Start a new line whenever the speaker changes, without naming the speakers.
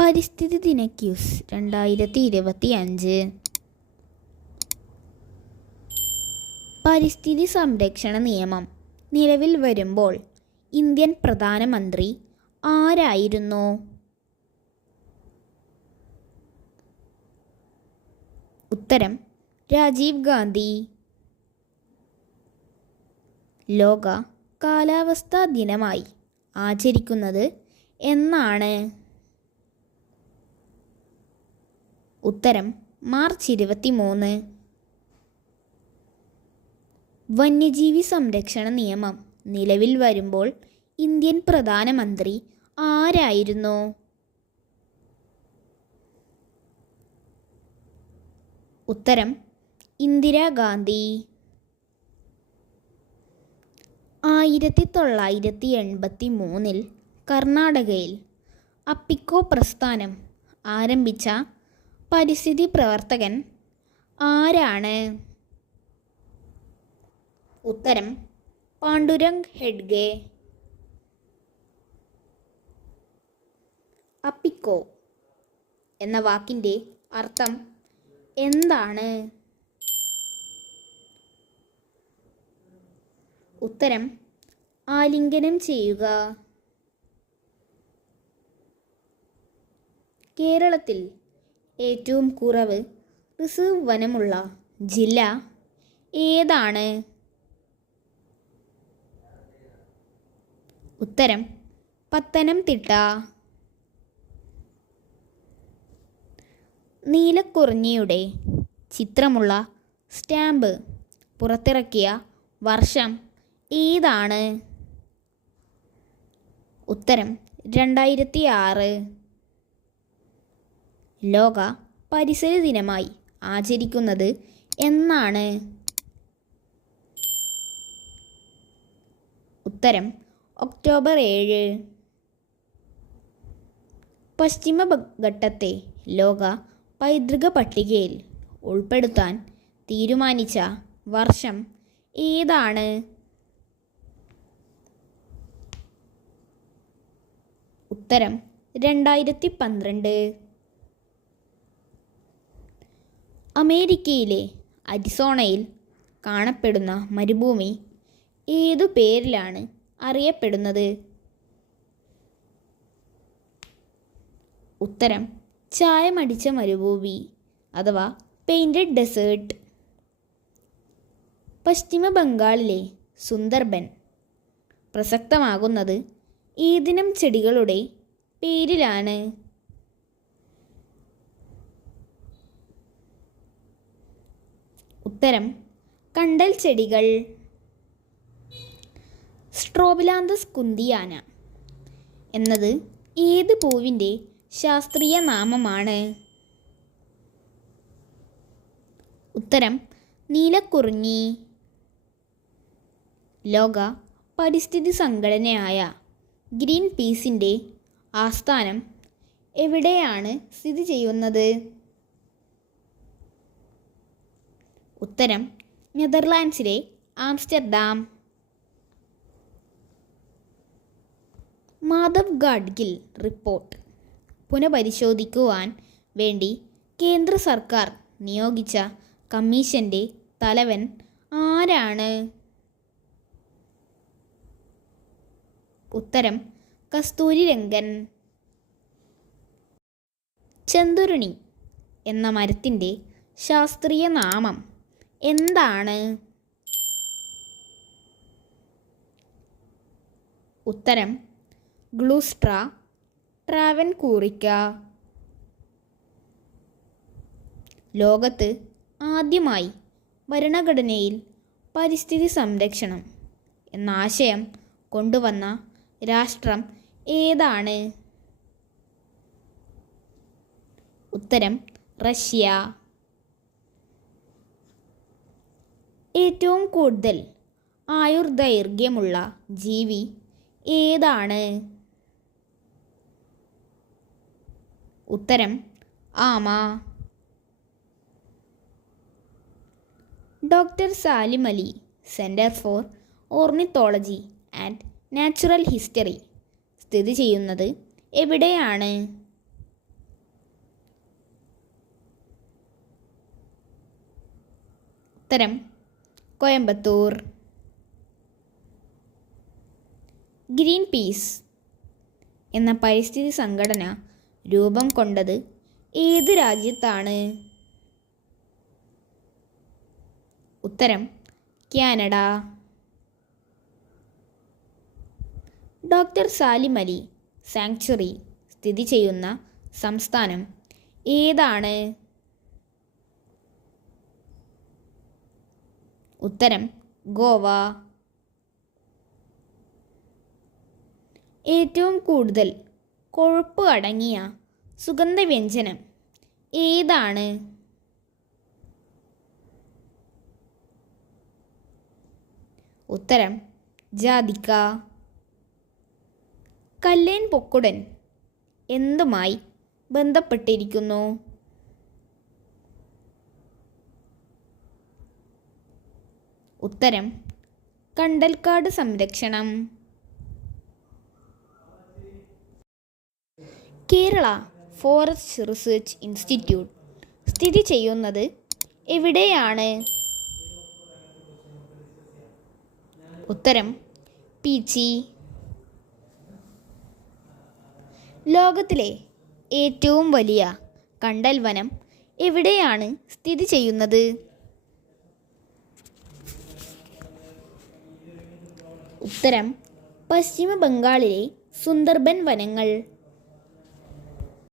പരിസ്ഥിതി ദിന ക്യൂസ് രണ്ടായിരത്തി ഇരുപത്തി അഞ്ച് പരിസ്ഥിതി സംരക്ഷണ നിയമം നിലവിൽ വരുമ്പോൾ ഇന്ത്യൻ പ്രധാനമന്ത്രി ആരായിരുന്നു? ഉത്തരം രാജീവ് ഗാന്ധി. ലോക കാലാവസ്ഥാ ദിനമായി ആചരിക്കുന്നത് എന്നാണ്. ഉത്തരം മാർച്ച് ഇരുപത്തി മൂന്ന് വന്യജീവി സംരക്ഷണ നിയമം നിലവിൽ വരുമ്പോൾ ഇന്ത്യൻ പ്രധാനമന്ത്രി ആരായിരുന്നു? ഉത്തരം ഇന്ദിരാഗാന്ധി. ആയിരത്തി തൊള്ളായിരത്തി എൺപത്തി മൂന്നിൽ കർണാടകയിൽ അപ്പിക്കോ പ്രസ്ഥാനം ആരംഭിച്ച പരിസ്ഥിതി പ്രവർത്തകൻ ആരാണ്? ഉത്തരം പാണ്ഡുരംഗ് ഹെഡ്ഗെ. അപ്പിക്കോ എന്ന വാക്കിന്റെ അർത്ഥം എന്താണ്? ഉത്തരം ആലിംഗനം ചെയ്യുക. കേരളത്തിൽ ഏറ്റവും കുറവ്. റിസർവ് വനമുള്ള ജില്ല ഏതാണ്? ഉത്തരം പത്തനംതിട്ട. നീലക്കുറിഞ്ഞിയുടെ ചിത്രമുള്ള സ്റ്റാമ്പ് പുറത്തിറക്കിയ വർഷം ഏതാണ്? ഉത്തരം രണ്ടായിരത്തി ആറ് ലോക പരിസര ദിനമായി ആചരിക്കുന്നത് എന്നാണ്. ഉത്തരം ഒക്ടോബർ ഏഴ്. പശ്ചിമഘട്ടത്തെ ലോക പൈതൃക പട്ടികയിൽ ഉൾപ്പെടുത്താൻ തീരുമാനിച്ച വർഷം ഏതാണ്? ഉത്തരം രണ്ടായിരത്തി പന്ത്രണ്ട്. അമേരിക്കയിലെ അരിസോണയിൽ കാണപ്പെടുന്ന മരുഭൂമി ഏതു പേരിലാണ് അറിയപ്പെടുന്നത്? ഉത്തരം ചായമടിച്ച മരുഭൂമി അഥവാ പെയിന്റഡ് ഡെസേർട്ട് പശ്ചിമ ബംഗാളിലെ സുന്ദർബൻ പ്രസക്തമാകുന്നത് ഏതിനം ചെടികളുടെ പേരിലാണ്? ഉത്തരം കണ്ടൽ ചെടികൾ. സ്ട്രോബിലാന്തസ് കുന്തിയാന എന്നത് ഏത് പൂവിന്റെ ശാസ്ത്രീയ നാമമാണ്? ഉത്തരം നീലക്കുറിഞ്ഞി. ലോക പരിസ്ഥിതി സംഘടനയായ ഗ്രീൻ പീസിന്റെ ആസ്ഥാനം എവിടെയാണ് സ്ഥിതി ചെയ്യുന്നത്? ഉത്തരം നെതർലാൻഡ്സിലെ ആംസ്റ്റർഡാം. മാധവ് ഗാഡ്ഗിൽ റിപ്പോർട്ട് പുനഃപരിശോധിക്കുവാൻ വേണ്ടി കേന്ദ്ര സർക്കാർ നിയോഗിച്ച കമ്മീഷന്റെ തലവൻ ആരാണ്? ഉത്തരം കസ്തൂരി രംഗൻ ചന്തുരുണി എന്ന മരത്തിന്റെ ശാസ്ത്രീയ നാമം എന്താണ്? ഉത്തരം ഗ്ലൂസ്ട്ര ട്രാവൻകൂറിക്ക ലോകത്ത് ആദ്യമായി ഭരണഘടനയിൽ പരിസ്ഥിതി സംരക്ഷണം എന്ന ആശയം കൊണ്ടുവന്ന രാഷ്ട്രം ഏതാണ്? ഉത്തരം റഷ്യ. ഏറ്റവും കൂടുതൽ ആയുർദൈർഘ്യമുള്ള ജീവി ഏതാണ്? ഉത്തരം ആമ. Doctor Salim Ali centre for ornithology and natural history. സ്ഥിതി ചെയ്യുന്നത് എവിടെയാണ്? ഉത്തരം കോയമ്പത്തൂർ. ഗ്രീൻ പീസ് എന്ന പരിസ്ഥിതി സംഘടന രൂപം കൊണ്ടത് ഏത് രാജ്യത്താണ്? ഉത്തരം Canada. Doctor Salim Ali sanctuary സ്ഥിതി ചെയ്യുന്ന സംസ്ഥാനം ഏതാണ്? ഉത്തരം ഗോവ. ഏറ്റവും കൂടുതൽ കൊഴുപ്പ് അടങ്ങിയ സുഗന്ധവ്യഞ്ജനം ഏതാണ്? ഉത്തരം ജാതിക്ക. കല്ലേൻ പൊക്കുടൻ എന്തുമായി ബന്ധപ്പെട്ടിരിക്കുന്നു? ഉത്തരം കണ്ടൽക്കാട് സംരക്ഷണം. കേരള ഫോറസ്റ്റ് റിസർച്ച് ഇൻസ്റ്റിറ്റ്യൂട്ട് സ്ഥിതി ചെയ്യുന്നത് എവിടെയാണ്? ഉത്തരം പീച്ചി ലോകത്തിലെ ഏറ്റവും വലിയ കണ്ടൽ വനം എവിടെയാണ് സ്ഥിതി ചെയ്യുന്നത്? ഉത്തരം പശ്ചിമ ബംഗാളിലെ സുന്ദർബൻ വനങ്ങൾ.